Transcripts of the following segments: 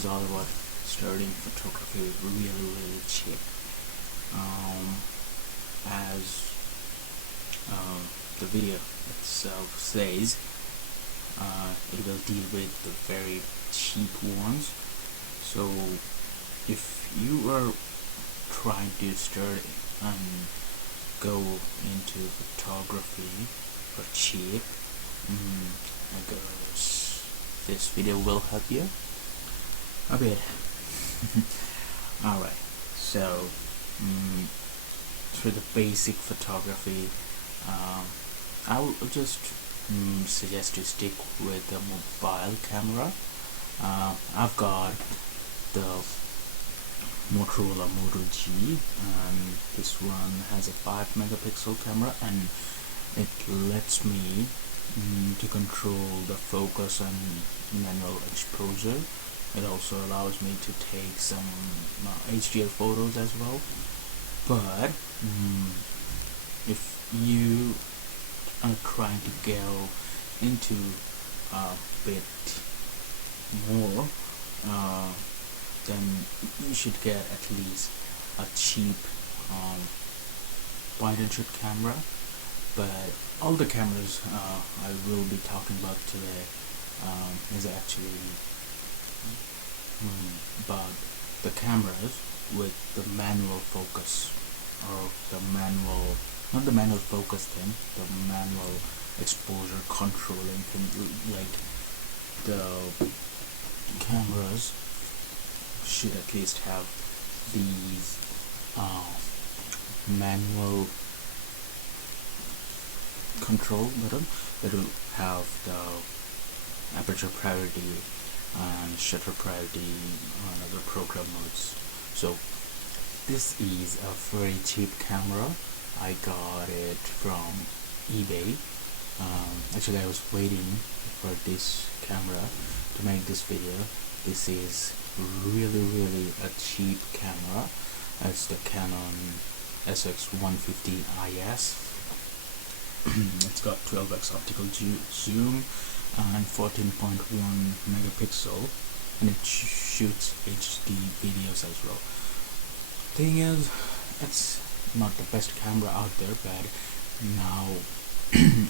It's all about starting photography really cheap. As the video itself says, it will deal with the very cheap ones. So if you are trying to start and go into photography for cheap, I guess this video will help you a bit. Alright, so for the basic photography, I will just suggest to stick with the mobile camera. I've got the Motorola Moto G, and this one has a 5 megapixel camera, and it lets me to control the focus and manual exposure. It also allows me to take some HDR photos as well. But if you are trying to go into a bit more, then you should get at least a cheap point and shoot camera. But all the cameras I will be talking about today is actually about the cameras with the manual focus, or the manual, not the manual focus thing, the manual exposure controlling thing. Like, the cameras should at least have these manual control button that will have the aperture priority and shutter priority and other program modes. So this is a very cheap camera. I got it from eBay. Actually, I was waiting for this camera to make this video. This is really a cheap camera. It's the Canon SX150 IS. It's got 12x optical zoom and 14.1 megapixel, and it shoots HD videos as well. Thing is, it's not the best camera out there, but now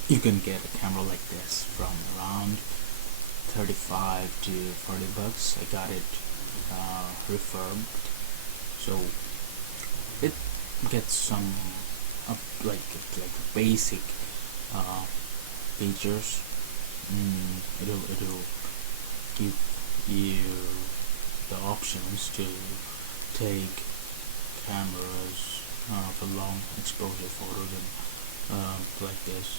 you can get a camera like this from around 35 to 40 bucks. I got it refurbed, so it gets some like basic features. It'll give you the options to take cameras for long exposure photos and like this.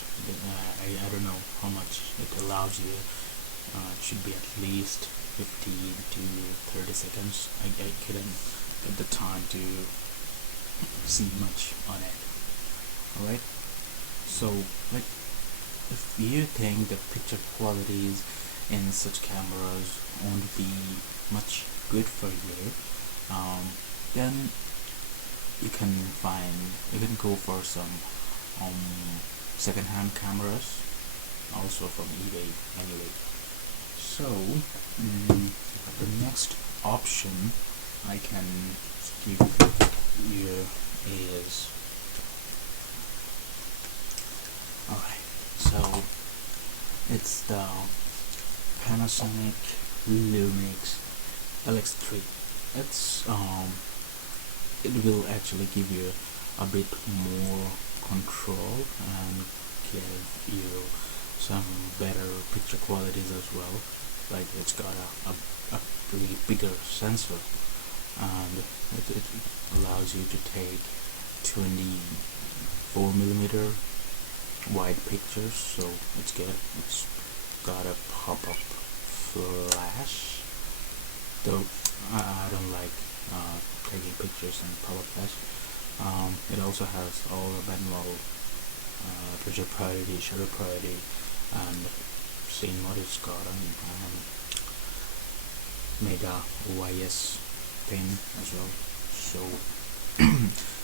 I don't know how much it allows you. It should be at least 15 to 30 seconds. I couldn't get the time to see much on it. Alright, so like, if you think the picture qualities in such cameras won't be much good for you, then you can go for some second-hand cameras, also from eBay anyway. So the next option I can give you is, alright, so it's the Panasonic Lumix LX3. It's it will actually give you a bit more control and give you some better picture qualities as well. Like, it's got a really bigger sensor, and it allows you to take 24mm wide pictures, so it's good. It's got a pop-up flash, though I don't like taking pictures in pop-up flash. It also has all the manual aperture priority, shutter priority, and scene mode. It's got mega OIS thing as well. So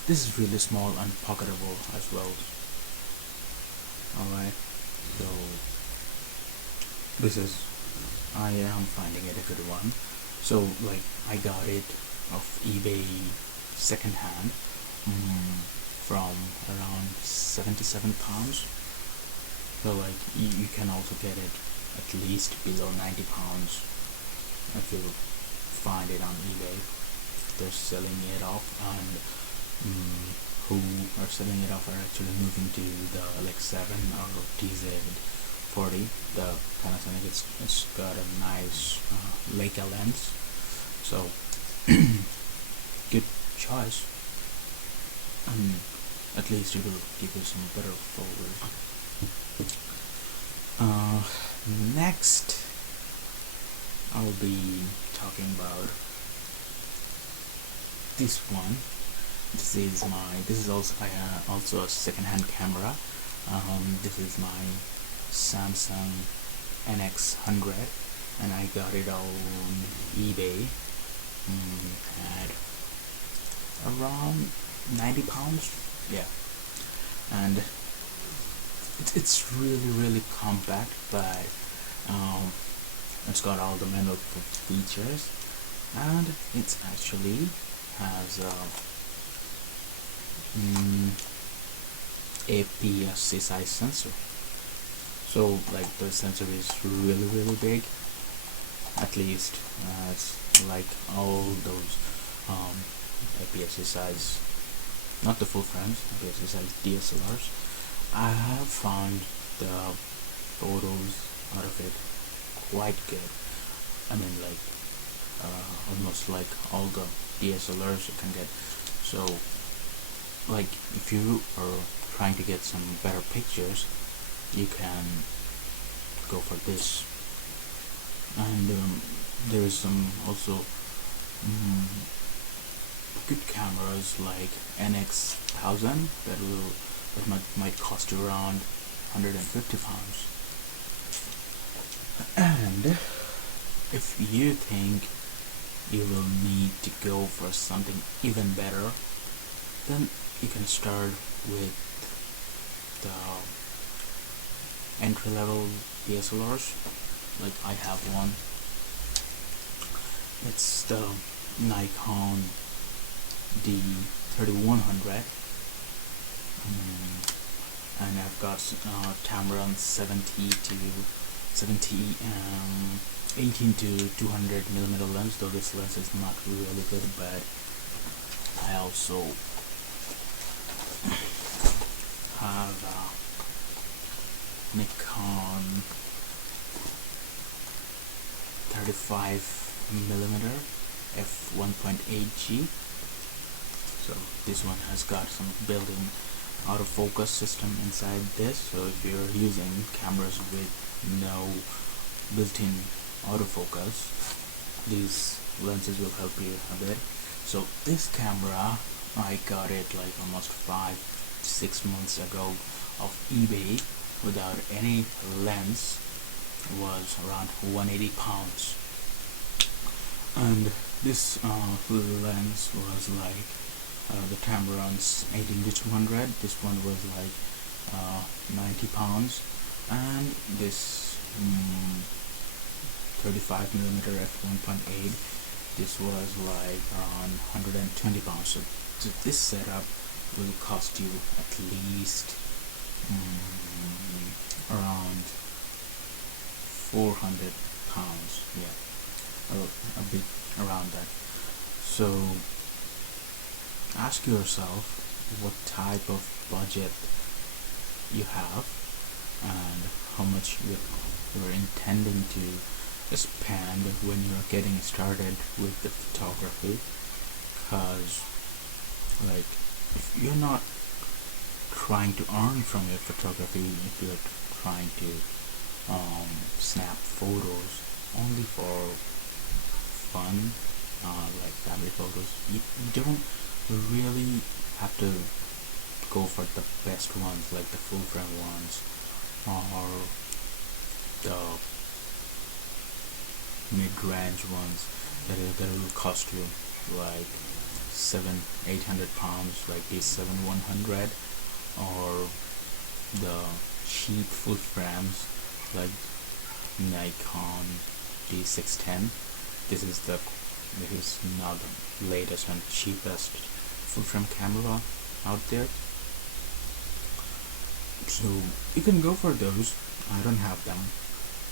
this is really small and pocketable as well. Alright, so this is, I am finding it a good one. So like I got it off eBay secondhand, from around £77. So like you can also get it at least below £90 if you find it on eBay. They're selling it off, and who are selling it off are actually moving to the like 7 or TZ40, the Panasonic. It's got a nice Leica lens, so good choice, and at least it will give you some better photos. Next I'll be talking about this one. This is also a second-hand camera. This is my Samsung NX100, and I got it on eBay at around £90. Yeah, and it's really compact, but it's got all the manual features, and it actually has a APS-C size sensor. So like the sensor is really big. At least it's like all those APS-C size, not the full frames, APS-C size DSLRs. I have found the photos out of it quite good. I mean, like almost like all the DSLRs you can get. So like if you are trying to get some better pictures, you can go for this. And there is some also good cameras like NX1000 that might cost you around £150. And if you think you will need to go for something even better, then you can start with the entry-level DSLRs. Like I have one. It's the Nikon D3100, and I've got Tamron 18 to 200mm lens, though this lens is not really good, but I also have Nikon 35mm f1.8G. So this one has got some built-in autofocus system inside this, so if you're using cameras with no built-in autofocus, these lenses will help you a bit. So this camera, I got it like almost 5-6 months ago off eBay without any lens. Was around £180, and this lens was like the Tamron's 18 to 200. This one was like £90, and this 35mm f1.8, this was like around £120. So this setup will cost you at least around £400, yeah, a bit around that. So ask yourself what type of budget you have and how much you're intending to spend when you're getting started with the photography, because like if you're not trying to earn from your photography, if you're trying to snap photos only for fun, like family photos, you don't really have to go for the best ones, like the full frame ones or the mid-range ones that will cost you like £700-800, like the 7100, or the cheap full frames like Nikon D610. this is now the latest and cheapest full frame camera out there. So you can go for those. I don't have them,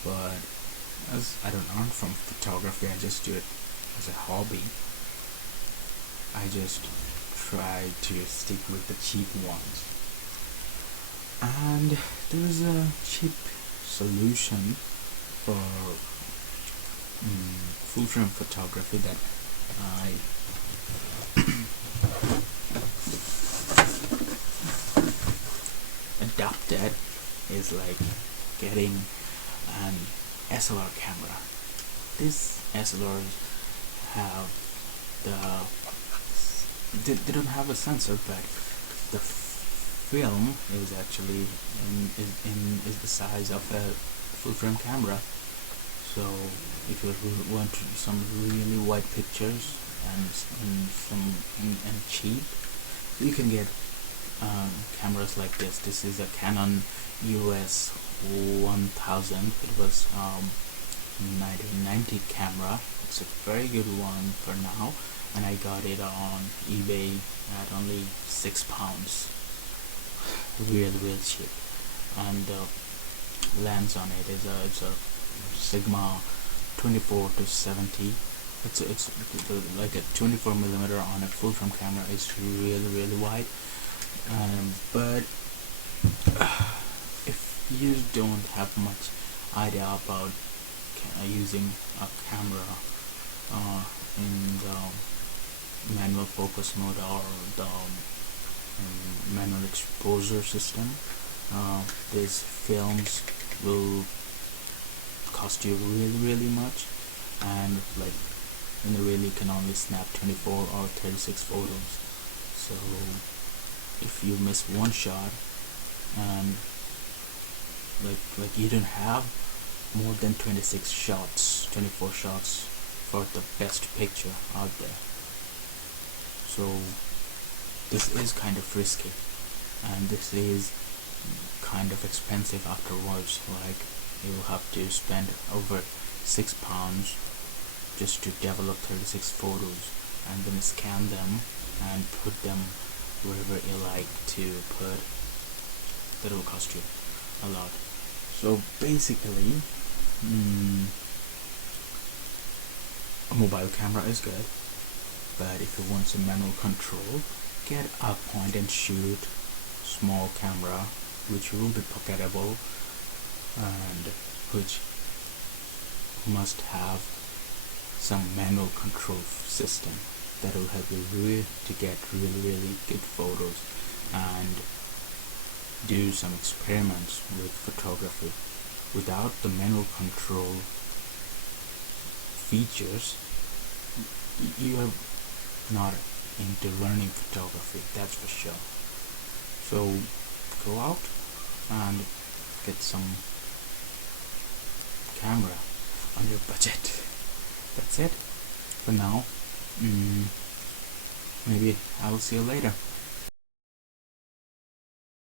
but as I don't earn from photography, I just do it as a hobby. I just try to stick with the cheap ones. And there's a cheap solution for full frame photography that I adopted, is like getting an SLR camera. These SLRs have they don't have a sensor, but the film is actually is the size of a full frame camera. So if you want some really wide pictures and cheap, you can get cameras like this. This is a Canon US 1000. It was 1990 camera. It's a very good one for now, and I got it on eBay at only £6. Real cheap. And the lens on it is it's a Sigma 24 to 70. It's like a 24mm on a full frame camera is really wide. But if you don't have much idea about using a camera in the manual focus mode or the manual exposure system, these films will cost you really much, and like in a reel you can only snap 24 or 36 photos. So if you miss one shot and like you don't have more than 26 shots, 24 shots for the best picture out there. So this is kind of risky, and this is kind of expensive afterwards. Like you'll have to spend over £6 just to develop 36 photos and then scan them and put them wherever you like to put. That will cost you a lot. So basically, a mobile camera is good, but if you want some manual control, get a point and shoot small camera which will be pocketable and which must have some manual control system that will help you to get really good photos and do some experiments with photography. Without the manual control features, you are not into learning photography, that's for sure. So go out and get some camera on your budget. That's it for now. Maybe I will see you later.